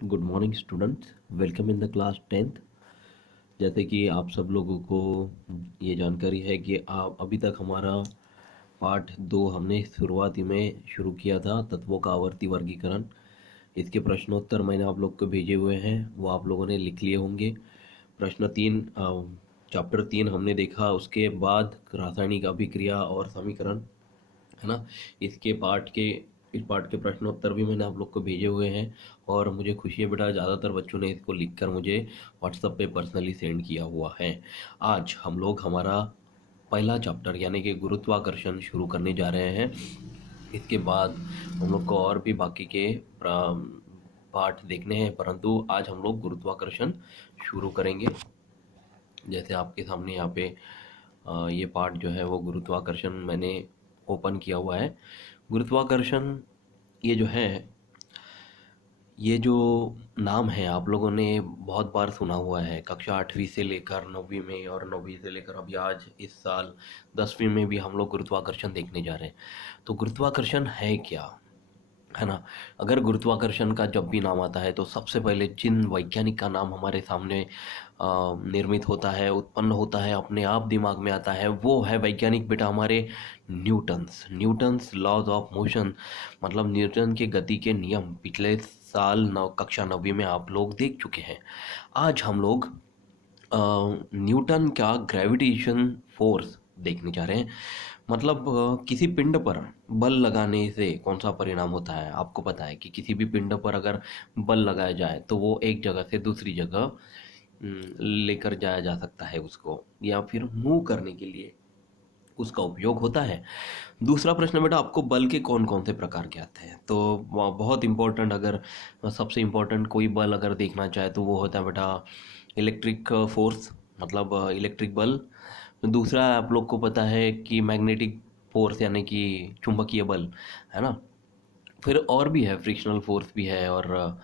Good morning students, welcome in the class 10th। जैसे कि आप सब लोगों को ये जानकारी है कि आप अभी तक हमारा पार्ट 2 हमने शुरुआती में शुरू किया था, तत्वों का आवर्ती वर्गीकरण। इसके प्रश्नोत्तर मैंने आप लोग को भेजे हुए हैं, वो आप लोगों ने लिख लिए होंगे। प्रश्न 3 चैप्टर 3 हमने देखा, उसके बाद रासायनिक अभिक्रिया और समीकरण, है ना। इसके पार्ट के इस पार्ट के प्रश्नोत्तर भी मैंने आप लोग को भेजे हुए हैं और मुझे खुशी है बेटा, ज़्यादातर बच्चों ने इसको लिखकर मुझे व्हाट्सएप पे पर्सनली सेंड किया हुआ है। आज हम लोग हमारा पहला चैप्टर यानी कि गुरुत्वाकर्षण शुरू करने जा रहे हैं। इसके बाद हम लोग को और भी बाकी के पार्ट देखने हैं, परंतु आज हम लोग गुरुत्वाकर्षण शुरू करेंगे। जैसे आपके सामने यहाँ पे ये पार्ट जो है वो गुरुत्वाकर्षण मैंने ओपन किया हुआ है। गुरुत्वाकर्षण ये जो है, ये जो नाम है आप लोगों ने बहुत बार सुना हुआ है। कक्षा 8वीं से लेकर 9वीं में और 9वीं से लेकर अभी आज इस साल 10वीं में भी हम लोग गुरुत्वाकर्षण देखने जा रहे हैं। तो गुरुत्वाकर्षण है क्या, है ना। अगर गुरुत्वाकर्षण का जब भी नाम आता है तो सबसे पहले जिन वैज्ञानिक का नाम हमारे सामने निर्मित होता है, उत्पन्न होता है, अपने आप दिमाग में आता है, वो है वैज्ञानिक बेटा हमारे न्यूटन्स लॉज ऑफ मोशन, मतलब न्यूटन के गति के नियम। पिछले साल कक्षा 9वीं में आप लोग देख चुके हैं। आज हम लोग न्यूटन का ग्रेविटेशन फोर्स देखने जा रहे हैं। मतलब किसी पिंड पर बल लगाने से कौन सा परिणाम होता है आपको पता है कि किसी भी पिंड पर अगर बल लगाया जाए तो वो एक जगह से दूसरी जगह लेकर जाया जा सकता है उसको, या फिर मूव करने के लिए उसका उपयोग होता है। दूसरा प्रश्न बेटा, आपको बल के कौन कौन से प्रकार के आते हैं? तो बहुत इंपॉर्टेंट, अगर सबसे इम्पोर्टेंट कोई बल अगर देखना चाहे तो वो होता है बेटा इलेक्ट्रिक फोर्स, मतलब इलेक्ट्रिक बल। दूसरा आप लोग को पता है कि मैग्नेटिक फोर्स यानी कि चुंबकीय बल, है ना। फिर और भी है, फ्रिक्शनल फोर्स भी है, और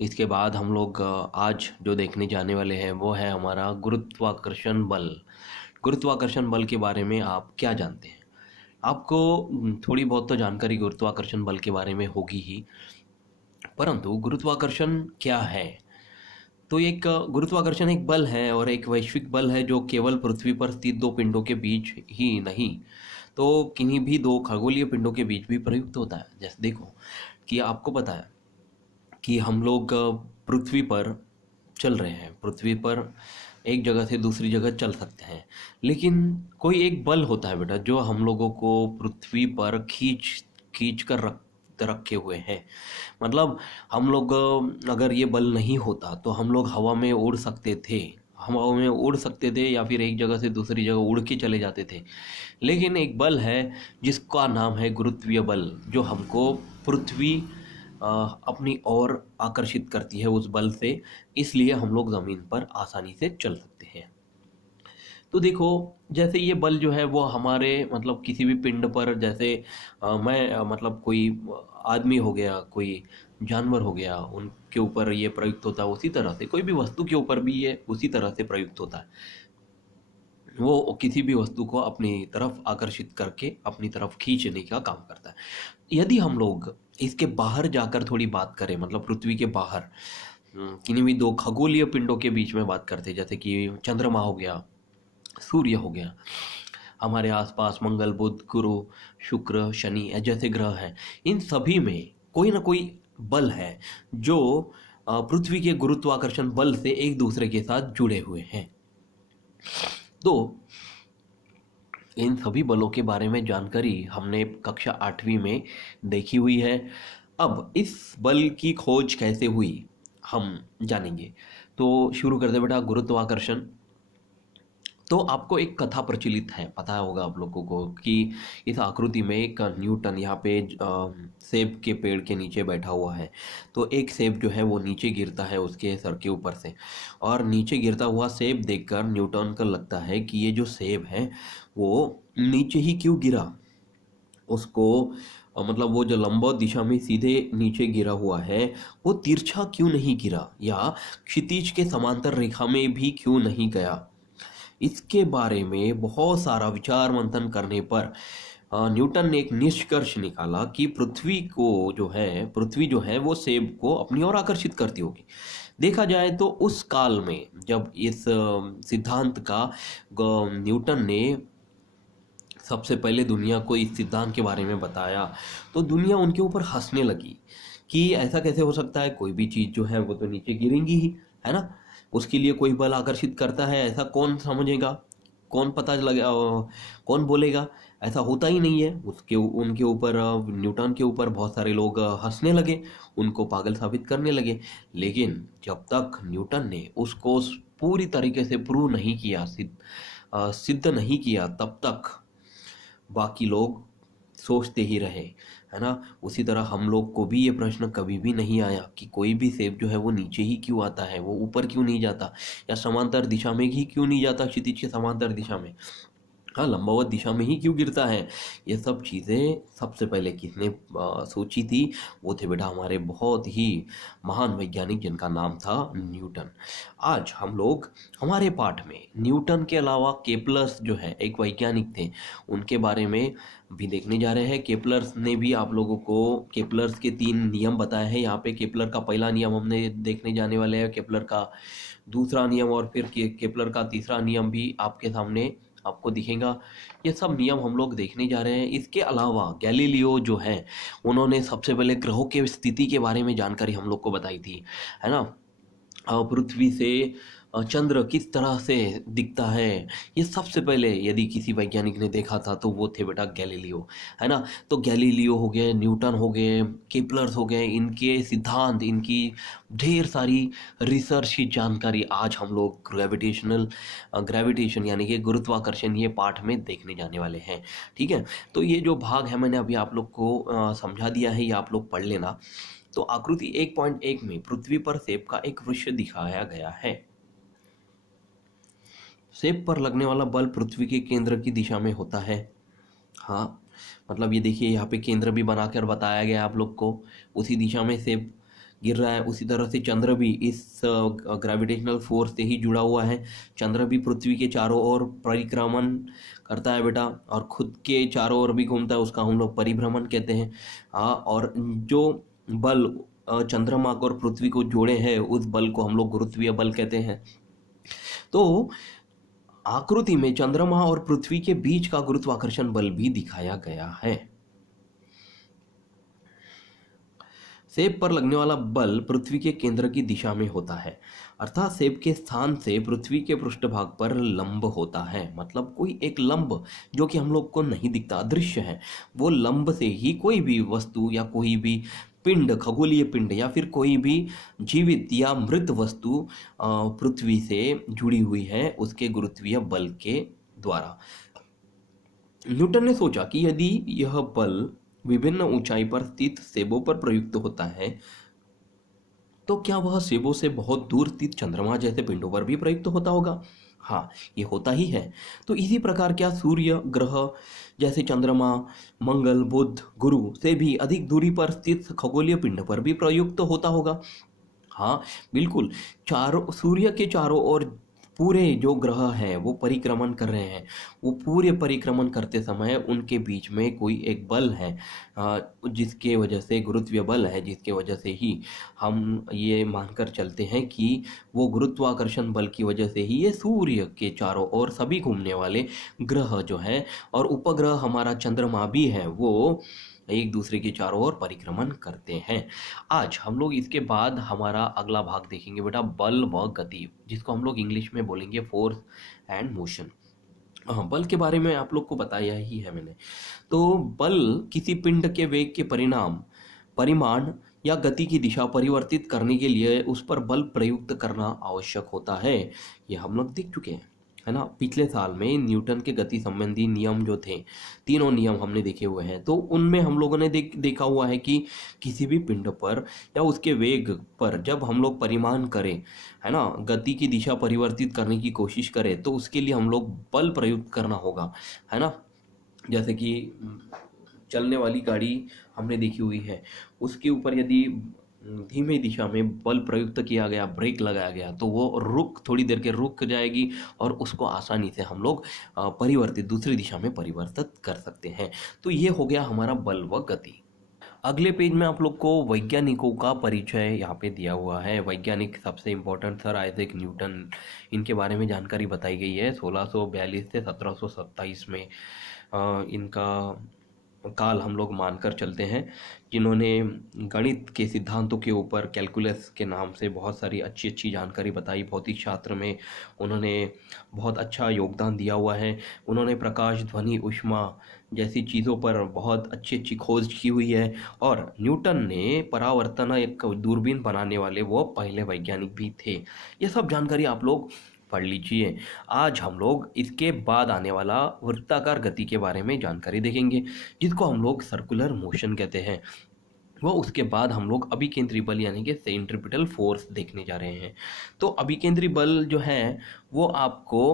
इसके बाद हम लोग आज जो देखने जाने वाले हैं वो है हमारा गुरुत्वाकर्षण बल। गुरुत्वाकर्षण बल के बारे में आप क्या जानते हैं? आपको थोड़ी बहुत तो जानकारी गुरुत्वाकर्षण बल के बारे में होगी ही, परंतु गुरुत्वाकर्षण क्या है? तो एक गुरुत्वाकर्षण एक बल है और एक वैश्विक बल है जो केवल पृथ्वी पर स्थित दो पिंडों के बीच ही नहीं तो किन्हीं भी दो खगोलीय पिंडों के बीच भी प्रयुक्त होता है। जैसे देखो कि आपको पता है कि हम लोग पृथ्वी पर चल रहे हैं, पृथ्वी पर एक जगह से दूसरी जगह चल सकते हैं, लेकिन कोई एक बल होता है बेटा जो हम लोगों को पृथ्वी पर खींच खींच कर रखे हुए हैं। मतलब हम लोग अगर ये बल नहीं होता तो हम लोग हवा में उड़ सकते थे, हवा में उड़ सकते थे या फिर एक जगह से दूसरी जगह उड़ के चले जाते थे। लेकिन एक बल है जिसका नाम है गुरुत्वीय बल, जो हमको पृथ्वी अपनी ओर आकर्षित करती है उस बल से, इसलिए हम लोग ज़मीन पर आसानी से चल सकते हैं। तो देखो, जैसे ये बल जो है वो हमारे मतलब किसी भी पिंड पर, जैसे मतलब कोई आदमी हो गया, कोई जानवर हो गया, उनके ऊपर ये प्रयुक्त होता है, उसी तरह से कोई भी वस्तु के ऊपर भी ये उसी तरह से प्रयुक्त होता है। वो किसी भी वस्तु को अपनी तरफ आकर्षित करके अपनी तरफ खींचने का काम करता है। यदि हम लोग इसके बाहर जाकर थोड़ी बात करें, मतलब पृथ्वी के बाहर किन्हीं भी दो खगोलीय पिंडों के बीच में बात करते हैं, जैसे कि चंद्रमा हो गया, सूर्य हो गया, हमारे आसपास मंगल, बुध, गुरु, शुक्र, शनि जैसे ग्रह हैं, इन सभी में कोई ना कोई बल है जो पृथ्वी के गुरुत्वाकर्षण बल से एक दूसरे के साथ जुड़े हुए हैं। तो इन सभी बलों के बारे में जानकारी हमने कक्षा 8वीं में देखी हुई है। अब इस बल की खोज कैसे हुई हम जानेंगे। तो शुरू करते बेटा गुरुत्वाकर्षण। तो आपको एक कथा प्रचलित है, पता होगा आप लोगों को कि इस आकृति में एक न्यूटन यहाँ पे सेब के पेड़ के नीचे बैठा हुआ है। तो एक सेब जो है वो नीचे गिरता है उसके सर के ऊपर से, और नीचे गिरता हुआ सेब देखकर न्यूटन को लगता है कि ये जो सेब है वो नीचे ही क्यों गिरा। उसको मतलब वो जो लंबा दिशा में सीधे नीचे गिरा हुआ है वो तिरछा क्यों नहीं गिरा, या क्षितिज के समांतर रेखा में भी क्यों नहीं गया। इसके बारे में बहुत सारा विचार मंथन करने पर न्यूटन ने एक निष्कर्ष निकाला कि पृथ्वी जो है वो सेब को अपनी ओर आकर्षित करती होगी। देखा जाए तो उस काल में जब इस सिद्धांत का न्यूटन ने सबसे पहले दुनिया को इस सिद्धांत के बारे में बताया, तो दुनिया उनके ऊपर हंसने लगी कि ऐसा कैसे हो सकता है, कोई भी चीज़ जो है वो तो नीचे गिरेंगी ही, है ना। उसके लिए कोई बल आकर्षित करता है, ऐसा कौन समझेगा, कौन पता लगे, कौन बोलेगा, ऐसा होता ही नहीं है। उसके उनके ऊपर न्यूटन के ऊपर बहुत सारे लोग हंसने लगे, उनको पागल साबित करने लगे। लेकिन जब तक न्यूटन ने उसको पूरी तरीके से प्रूव नहीं किया, सिद्ध नहीं किया, तब तक बाकी लोग सोचते ही रहे, है ना। उसी तरह हम लोग को भी ये प्रश्न कभी भी नहीं आया कि कोई भी सेब जो है वो नीचे ही क्यों आता है, वो ऊपर क्यों नहीं जाता, या समांतर दिशा में ही क्यों नहीं जाता, क्षितिज के समांतर दिशा में, हाँ लंबवत दिशा में ही क्यों गिरता है। ये सब चीज़ें सबसे पहले किसने सोची थी, वो थे बेटा हमारे बहुत ही महान वैज्ञानिक जिनका नाम था न्यूटन। आज हम लोग हमारे पाठ में न्यूटन के अलावा केपलर्स जो है एक वैज्ञानिक थे, उनके बारे में भी देखने जा रहे हैं। केपलर्स ने भी आप लोगों को केपलर्स के 3 नियम बताए हैं। यहाँ पे केपलर का पहला नियम हमने देखने जाने वाले हैं, केपलर का दूसरा नियम, और फिर केपलर का तीसरा नियम भी आपके सामने आपको दिखेगा। ये सब नियम हम लोग देखने जा रहे हैं। इसके अलावा गैलीलियो जो है, उन्होंने सबसे पहले ग्रहों के स्थिति के बारे में जानकारी हम लोग को बताई थी, है ना। पृथ्वी से चंद्र किस तरह से दिखता है, ये सबसे पहले यदि किसी वैज्ञानिक ने देखा था तो वो थे बेटा गैलीलियो, है ना। तो गैलीलियो हो गए, न्यूटन हो गए, केपलर्स हो गए, इनके सिद्धांत, इनकी ढेर सारी रिसर्च की जानकारी आज हम लोग ग्रेविटेशन यानी कि गुरुत्वाकर्षण ये पाठ में देखने जाने वाले हैं। ठीक है, तो ये जो भाग है मैंने अभी आप लोग को समझा दिया है, ये आप लोग पढ़ लेना। तो आकृति 1.1 में पृथ्वी पर सेब का एक वृक्ष दिखाया गया है। सेब पर लगने वाला बल पृथ्वी के केंद्र की दिशा में होता है। हाँ, मतलब ये देखिए यहाँ पे केंद्र भी बनाकर बताया गया आप लोग को, उसी दिशा में सेब गिर रहा है। उसी तरह से चंद्र भी इस ग्रेविटेशनल फोर्स से ही जुड़ा हुआ है। चंद्र भी पृथ्वी के चारों ओर परिक्रमण करता है बेटा, और खुद के चारों ओर भी घूमता है, उसका हम लोग परिभ्रमण कहते हैं। हाँ, और जो बल चंद्रमा और पृथ्वी को जोड़े हैं, उस बल को हम लोग गुरुत्वीय बल कहते हैं। तो आकृति में चंद्रमा और पृथ्वी के बीच का गुरुत्वाकर्षण बल भी दिखाया गया है। सेब पर लगने वाला बल पृथ्वी के केंद्र की दिशा में होता है, अर्थात सेब के स्थान से पृथ्वी के पृष्ठभाग पर लंब होता है। मतलब कोई एक लंब जो कि हम लोग को नहीं दिखता, अदृश्य है, वो लंब से ही कोई भी वस्तु या कोई भी पिंड, खगोलीय पिंड या फिर कोई भी जीवित या मृत वस्तु पृथ्वी से जुड़ी हुई है उसके गुरुत्वीय बल के द्वारा। न्यूटन ने सोचा कि यदि यह बल विभिन्न ऊंचाई पर स्थित सेबों पर प्रयुक्त होता है, तो क्या वह सेबों से बहुत दूर स्थित चंद्रमा जैसे पिंडों पर भी प्रयुक्त होता होगा। हाँ, ये होता ही है। तो इसी प्रकार क्या सूर्य ग्रह जैसे चंद्रमा, मंगल, बुध, गुरु से भी अधिक दूरी पर स्थित खगोलीय पिंड पर भी प्रयुक्त होता होगा। हाँ बिल्कुल, सूर्य के चारों ओर पूरे जो ग्रह हैं वो परिक्रमण कर रहे हैं, वो पूरे परिक्रमण करते समय उनके बीच में कोई एक बल है, जिसके वजह से गुरुत्वीय बल है, जिसके वजह से ही हम ये मानकर चलते हैं कि वो गुरुत्वाकर्षण बल की वजह से ही ये सूर्य के चारों ओर सभी घूमने वाले ग्रह जो है और उपग्रह हमारा चंद्रमा भी है, वो एक दूसरे के चारों ओर परिक्रमण करते हैं। आज हम लोग इसके बाद हमारा अगला भाग देखेंगे बेटा, बल व गति, जिसको हम लोग इंग्लिश में बोलेंगे फोर्स एंड मोशन। हाँ, बल के बारे में आप लोग को बताया ही है मैंने। तो बल किसी पिंड के वेग के परिमाण या गति की दिशा परिवर्तित करने के लिए उस पर बल प्रयुक्त करना आवश्यक होता है। ये हम लोग देख चुके हैं, है ना। पिछले साल में न्यूटन के गति संबंधी नियम जो थे, तीनों नियम हमने देखे हुए हैं। तो उनमें हम लोगों ने देखा हुआ है कि किसी भी पिंड पर या उसके वेग पर जब हम लोग परिमाण करें, है ना, गति की दिशा परिवर्तित करने की कोशिश करें, तो उसके लिए हम लोग बल प्रयुक्त करना होगा, है ना। जैसे कि चलने वाली गाड़ी हमने देखी हुई है, उसके ऊपर यदि धीमे दिशा में बल प्रयुक्त किया गया, ब्रेक लगाया गया, तो वो थोड़ी देर के रुक जाएगी और उसको आसानी से हम लोग परिवर्तित दूसरी दिशा में परिवर्तित कर सकते हैं। तो ये हो गया हमारा बल व गति। अगले पेज में आप लोग को वैज्ञानिकों का परिचय यहाँ पे दिया हुआ है। वैज्ञानिक सबसे इम्पोर्टेंट सर आइजैक न्यूटन, इनके बारे में जानकारी बताई गई है। 1642 से 1727 में इनका काल हम लोग मानकर चलते हैं, जिन्होंने गणित के सिद्धांतों के ऊपर कैलकुलस के नाम से बहुत सारी अच्छी अच्छी जानकारी बताई। भौतिक शास्त्र में उन्होंने बहुत अच्छा योगदान दिया हुआ है। उन्होंने प्रकाश, ध्वनि, ऊष्मा जैसी चीज़ों पर बहुत अच्छी अच्छी खोज की हुई है। और न्यूटन ने परावर्तन एक दूरबीन बनाने वाले वो पहले वैज्ञानिक भी थे। ये सब जानकारी आप लोग पढ़ लीजिए। आज हम लोग इसके बाद आने वाला वृत्ताकार गति के बारे में जानकारी देखेंगे, जिसको हम लोग सर्कुलर मोशन कहते हैं। वो उसके बाद हम लोग अभिकेंद्री बल यानी कि सेंट्रीपिटल फोर्स देखने जा रहे हैं। तो अभिकेंद्री बल जो है वो आपको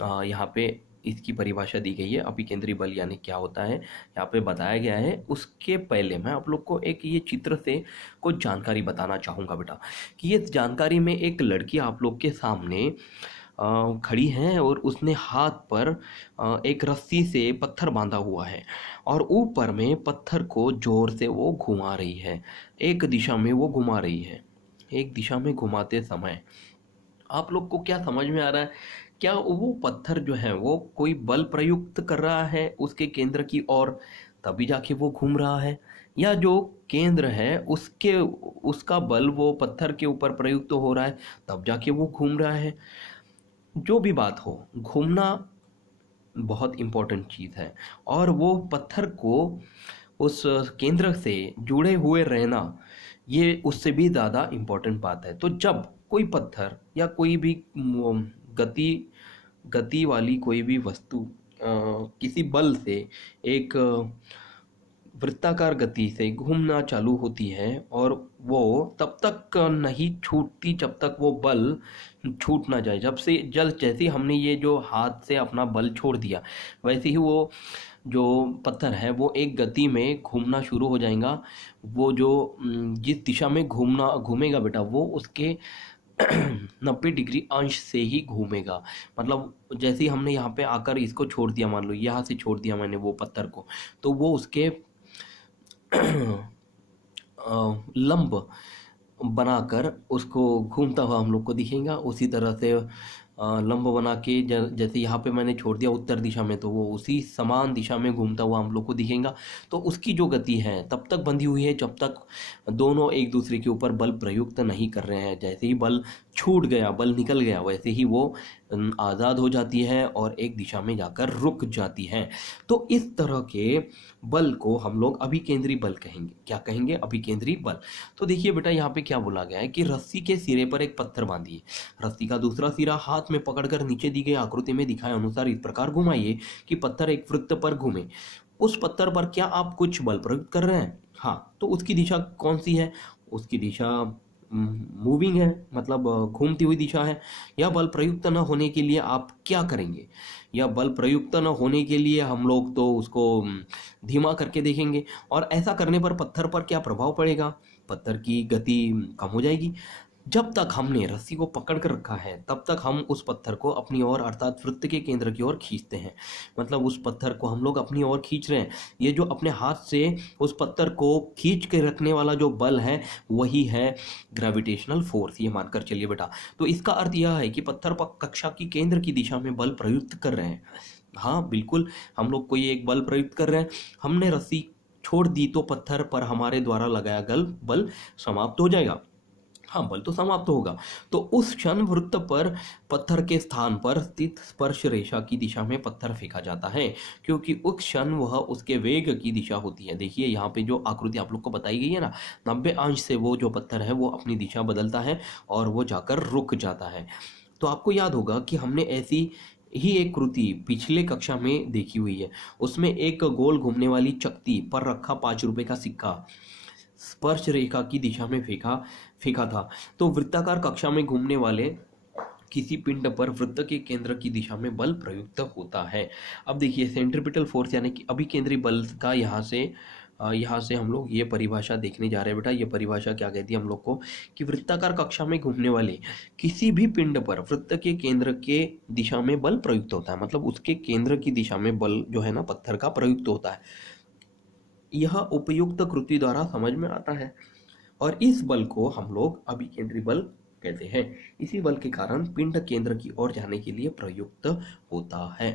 यहाँ पे इसकी परिभाषा दी गई है। अभिकेंद्री बल यानी क्या होता है यहाँ पे बताया गया है। उसके पहले मैं आप लोग को एक ये चित्र से कुछ जानकारी बताना चाहूँगा बेटा, कि ये जानकारी में एक लड़की आप लोग के सामने खड़ी है और उसने हाथ पर एक रस्सी से पत्थर बांधा हुआ है और ऊपर में पत्थर को जोर से वो घुमा रही है। एक दिशा में वो घुमा रही है। एक दिशा में घुमाते समय आप लोग को क्या समझ में आ रहा है? क्या वो पत्थर जो है वो कोई बल प्रयुक्त कर रहा है उसके केंद्र की ओर, तभी जाके वो घूम रहा है, या जो केंद्र है उसका बल वो पत्थर के ऊपर प्रयुक्त हो रहा है तब जाके वो घूम रहा है? जो भी बात हो, घूमना बहुत इम्पोर्टेंट चीज़ है और वो पत्थर को उस केंद्र से जुड़े हुए रहना ये उससे भी ज़्यादा इम्पोर्टेंट बात है। तो जब कोई पत्थर या कोई भी गति वाली कोई भी वस्तु किसी बल से एक वृत्ताकार गति से घूमना चालू होती है और वो तब तक नहीं छूटती जब तक वो बल छूट ना जाए। जैसे हमने ये जो हाथ से अपना बल छोड़ दिया, वैसे ही वो जो पत्थर है वो एक गति में घूमना शुरू हो जाएगा। वो जो जिस दिशा में घूमेगा बेटा वो उसके 90 डिग्री अंश से ही घूमेगा। मतलब जैसे ही हमने यहाँ पे आकर इसको छोड़ दिया, मान लो यहाँ से छोड़ दिया मैंने वो पत्थर को, तो वो उसके लंब बनाकर उसको घूमता हुआ हम लोग को दिखेगा। उसी तरह से लंब बना के जैसे यहाँ पे मैंने छोड़ दिया उत्तर दिशा में, तो वो उसी समान दिशा में घूमता हुआ हम लोग को दिखेगा। तो उसकी जो गति है तब तक बंधी हुई है जब तक दोनों एक दूसरे के ऊपर बल प्रयुक्त नहीं कर रहे हैं। जैसे ही बल छूट गया, बल निकल गया, वैसे ही वो आज़ाद हो जाती है और एक दिशा में जाकर रुक जाती है। तो इस तरह के बल को हम लोग अभिकेंद्री बल कहेंगे। क्या कहेंगे? अभिकेंद्री बल। तो देखिए बेटा यहाँ पे क्या बोला गया है कि रस्सी के सिरे पर एक पत्थर बांधिए, रस्सी का दूसरा सिरा हाथ में पकड़कर नीचे दी गई आकृति में दिखाए अनुसार इस प्रकार घुमाइए कि पत्थर एक वृत्त पर घूमे। उस पत्थर पर क्या आप कुछ बल प्रयुक्त कर रहे हैं? हाँ, तो उसकी दिशा कौन सी है? उसकी दिशा मूविंग है, मतलब घूमती हुई दिशा है। या बल प्रयुक्त न होने के लिए आप क्या करेंगे? या बल प्रयुक्त न होने के लिए हम लोग तो उसको धीमा करके देखेंगे। और ऐसा करने पर पत्थर पर क्या प्रभाव पड़ेगा? पत्थर की गति कम हो जाएगी। जब तक हमने रस्सी को पकड़ कर रखा है तब तक हम उस पत्थर को अपनी ओर अर्थात वृत्त के केंद्र की ओर खींचते हैं। मतलब उस पत्थर को हम लोग अपनी ओर खींच रहे हैं। ये जो अपने हाथ से उस पत्थर को खींच के रखने वाला जो बल है वही है ग्रेविटेशनल फोर्स, ये मानकर चलिए बेटा। तो इसका अर्थ यह है कि पत्थर पर कक्षा की केंद्र की दिशा में बल प्रयुक्त कर रहे हैं। हाँ बिल्कुल, हम लोग कोई एक बल प्रयुक्त कर रहे हैं। हमने रस्सी छोड़ दी तो पत्थर पर हमारे द्वारा लगाया बल समाप्त हो जाएगा। हाँ, बल तो समाप्त होगा। तो उस क्षण वृत्त पर पत्थर के स्थान पर स्थित स्पर्श रेखा की दिशा में पत्थर फेंका जाता है, क्योंकि उस क्षण वह उसके वेग की दिशा होती है। देखिए यहाँ पे जो आकृति आप लोग को बताई गई है ना, 90 अंश से वो जो पत्थर है वो अपनी दिशा बदलता है और वो जाकर रुक जाता है। तो आपको याद होगा कि हमने ऐसी ही एक कृति पिछले कक्षा में देखी हुई है। उसमें एक गोल घूमने वाली चकती पर रखा 5 रुपए का सिक्का स्पर्श रेखा की दिशा में फेंका था। तो वृत्ताकार कक्षा में घूमने वाले किसी पिंड पर वृत्त के केंद्र की दिशा में बल प्रयुक्त होता है। अब देखिए सेंट्रीपिटल फोर्स यानी कि अभिकेंद्री बल का यहाँ से यहाँ से हम लोग ये परिभाषा देखने जा रहे हैं बेटा। ये परिभाषा क्या कहती है हम लोग को कि वृत्ताकार कक्षा में घूमने वाले किसी भी पिंड पर वृत्त के केंद्र के दिशा में बल प्रयुक्त होता है, मतलब उसके केंद्र की दिशा में बल जो है ना पत्थर का प्रयुक्त होता है। यह उपयुक्त कृति द्वारा समझ में आता है और इस बल को हम लोग अभिकेंद्री बल कहते हैं। इसी बल के कारण पिंड केंद्र की ओर जाने के लिए प्रयुक्त होता है।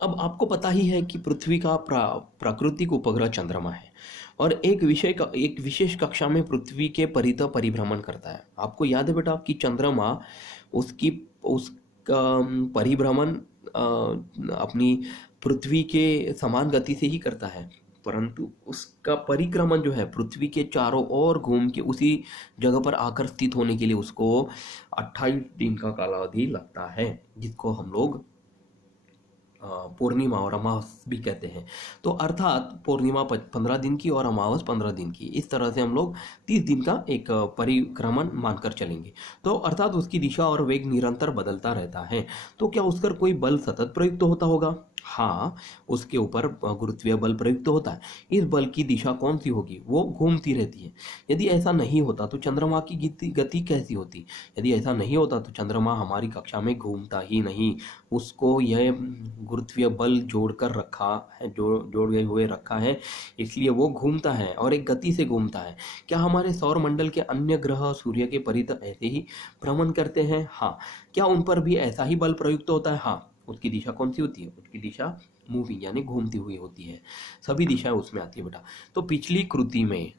अब आपको पता ही है कि पृथ्वी का प्राकृतिक उपग्रह चंद्रमा है और एक विशेष कक्षा में पृथ्वी के परितः परिभ्रमण करता है। आपको याद है बेटा कि चंद्रमा उसका परिभ्रमण अपनी पृथ्वी के समान गति से ही करता है, परंतु उसका परिक्रमण जो है पृथ्वी के चारों ओर घूम के उसी जगह पर आकर स्थित होने के लिए उसको 28 दिन का कालावधि लगता है, जिसको हम लोग पूर्णिमा और अमावस भी कहते हैं। तो अर्थात पूर्णिमा 15 दिन की और अमावस 15 दिन की, इस तरह से हम लोग 30 दिन का एक परिक्रमण मानकर चलेंगे। तो अर्थात उसकी दिशा और वेग निरंतर बदलता रहता है। तो क्या उस पर कोई बल सतत प्रयुक्त होता होगा? हाँ, उसके ऊपर गुरुत्वीय बल प्रयुक्त होता है। इस बल की दिशा कौन सी होगी? वो घूमती रहती है। यदि ऐसा नहीं होता तो चंद्रमा की गति कैसी होती? यदि ऐसा नहीं होता तो चंद्रमा हमारी कक्षा में घूमता ही नहीं। उसको यह गुरुत्वीय बल जोड़कर रखा है, जोड़ हुए रखा है, इसलिए वो घूमता है और एक गति से घूमता है। क्या हमारे सौर मंडल के अन्य ग्रह सूर्य के परितः ऐसे ही भ्रमण करते हैं? हाँ। क्या उन पर भी ऐसा ही बल प्रयुक्त होता है? हाँ। उसकी दिशा कौन सी होती है? उसकी दिशा मूविंग यानी घूमती हुई होती है। सभी दिशाएं उसमें आती है बेटा। तो पिछली कृति में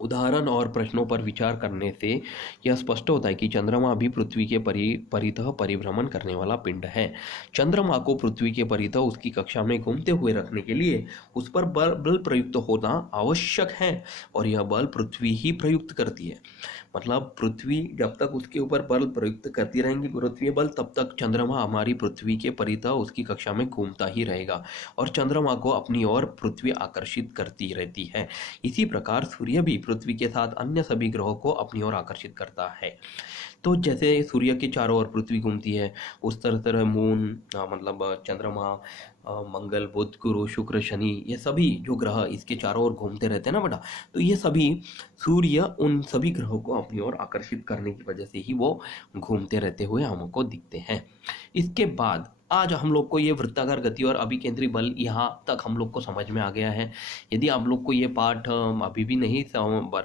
उदाहरण और प्रश्नों पर विचार करने से यह स्पष्ट होता है कि चंद्रमा भी पृथ्वी के परितः परिभ्रमण करने वाला पिंड है। चंद्रमा को पृथ्वी के परितः उसकी कक्षा में घूमते हुए रखने के लिए उस पर बल प्रयुक्त होना आवश्यक है और यह बल पृथ्वी ही प्रयुक्त करती है। मतलब पृथ्वी जब तक उसके ऊपर बल प्रयुक्त करती रहेंगी गुरुत्वीय बल, तब तक चंद्रमा हमारी पृथ्वी के परितः उसकी कक्षा में घूमता ही रहेगा और चंद्रमा को अपनी ओर पृथ्वी आकर्षित करती रहती है। इसी प्रकार सूर्य भी पृथ्वी के साथ अन्य सभी ग्रहों को अपनी ओर आकर्षित करता है। तो जैसे सूर्य के चारों ओर पृथ्वी घूमती है, उस तरह मून मतलब चंद्रमा, मंगल, बुध, गुरु, शुक्र, शनि, ये सभी जो ग्रह इसके चारों ओर घूमते रहते हैं ना बेटा, तो ये सभी सूर्य उन सभी ग्रहों को अपनी ओर आकर्षित करने की वजह से ही वो घूमते रहते हुए हमको दिखते हैं। इसके बाद आज हम लोग को ये वृत्ताकार गति और अभिकेंद्री बल यहाँ तक हम लोग को समझ में आ गया है। यदि आप लोग को ये पाठ अभी भी नहीं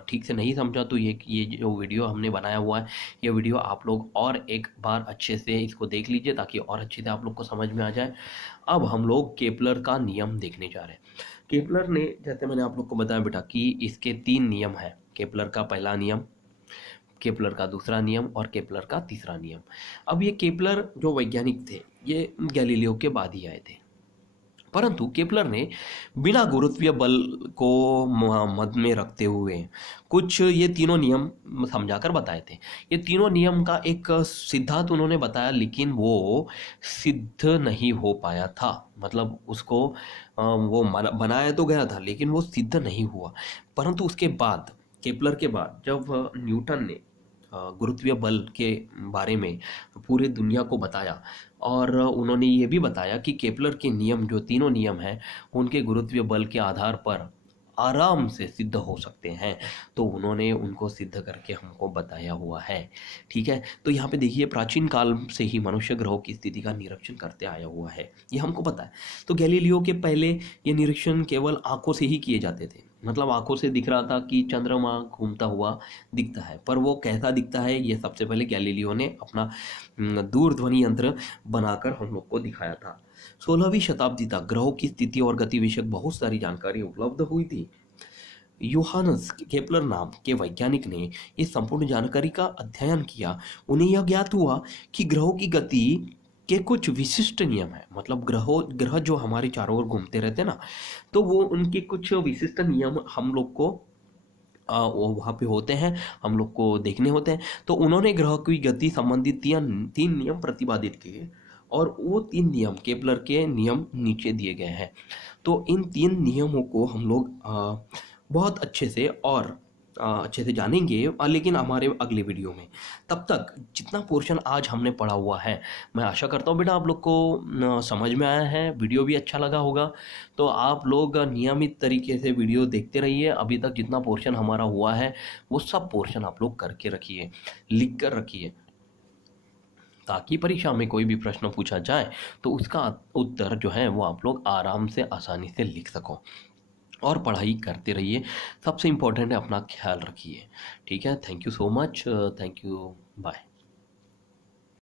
ठीक से नहीं समझा तो ये जो वीडियो हमने बनाया हुआ है, ये वीडियो आप लोग और एक बार अच्छे से इसको देख लीजिए ताकि और अच्छे से आप लोग को समझ में आ जाए। अब हम लोग केपलर का नियम देखने जा रहे हैं। केपलर ने, जैसे मैंने आप लोग को बताया बेटा कि इसके 3 नियम है। केपलर का पहला नियम, केपलर का दूसरा नियम और केपलर का तीसरा नियम। अब ये केपलर जो वैज्ञानिक थे ये गैलीलियो के बाद ही आए थे, परंतु केपलर ने बिना गुरुत्वीय बल को मद में रखते हुए कुछ ये तीनों नियम समझाकर बताए थे। ये तीनों नियम का एक सिद्धांत उन्होंने बताया, लेकिन वो सिद्ध नहीं हो पाया था। मतलब उसको वो बनाया तो गया था लेकिन वो सिद्ध नहीं हुआ। परंतु उसके बाद, केपलर के बाद, जब न्यूटन ने गुरुत्वीय बल के बारे में पूरे दुनिया को बताया और उन्होंने ये भी बताया कि केपलर के नियम, जो तीनों नियम हैं, उनके गुरुत्वीय बल के आधार पर आराम से सिद्ध हो सकते हैं, तो उन्होंने उनको सिद्ध करके हमको बताया हुआ है। ठीक है, तो यहाँ पे देखिए प्राचीन काल से ही मनुष्य ग्रहों की स्थिति का निरीक्षण करते आया हुआ है, ये हमको पता है। तो गैलीलियो के पहले ये निरीक्षण केवल आंखों से ही किए जाते थे। मतलब आंखों से दिख रहा था कि चंद्रमा घूमता हुआ दिखता है, पर वो कैसा दिखता है ये सबसे पहले गैलीलियो ने अपना दूरध्वनि यंत्र बनाकर हम लोग को दिखाया था। 16वीं शताब्दी तक ग्रहों की स्थिति और गति विषयक बहुत सारी जानकारी उपलब्ध हुई थी। योहानस केपलर नाम के वैज्ञानिक ने इस संपूर्ण जानकारी का अध्ययन किया। उन्हें यह ज्ञात हुआ कि ग्रहों की गति के कुछ विशिष्ट नियम है। मतलब ग्रह जो हमारे चारों ओर घूमते रहते हैं ना, तो वो उनके कुछ विशिष्ट नियम हम लोग को वो वहाँ पे होते हैं, हम लोग को देखने होते हैं। तो उन्होंने ग्रह की गति संबंधित 3 नियम प्रतिपादित किए और वो 3 नियम केपलर के नियम नीचे दिए गए हैं। तो इन 3 नियमों को हम लोग बहुत अच्छे से और अच्छे से जानेंगे, लेकिन हमारे अगले वीडियो में। तब तक जितना पोर्शन आज हमने पढ़ा हुआ है, मैं आशा करता हूँ बेटा आप लोग को समझ में आया है, वीडियो भी अच्छा लगा होगा। तो आप लोग नियमित तरीके से वीडियो देखते रहिए। अभी तक जितना पोर्शन हमारा हुआ है वो सब पोर्शन आप लोग करके रखिए, लिख कर रखिए, ताकि परीक्षा में कोई भी प्रश्न पूछा जाए तो उसका उत्तर जो है वो आप लोग आराम से आसानी से लिख सको। और पढ़ाई करते रहिए, सबसे इम्पोर्टेंट है अपना ख्याल रखिए। ठीक है, thank you so much, thank you, bye.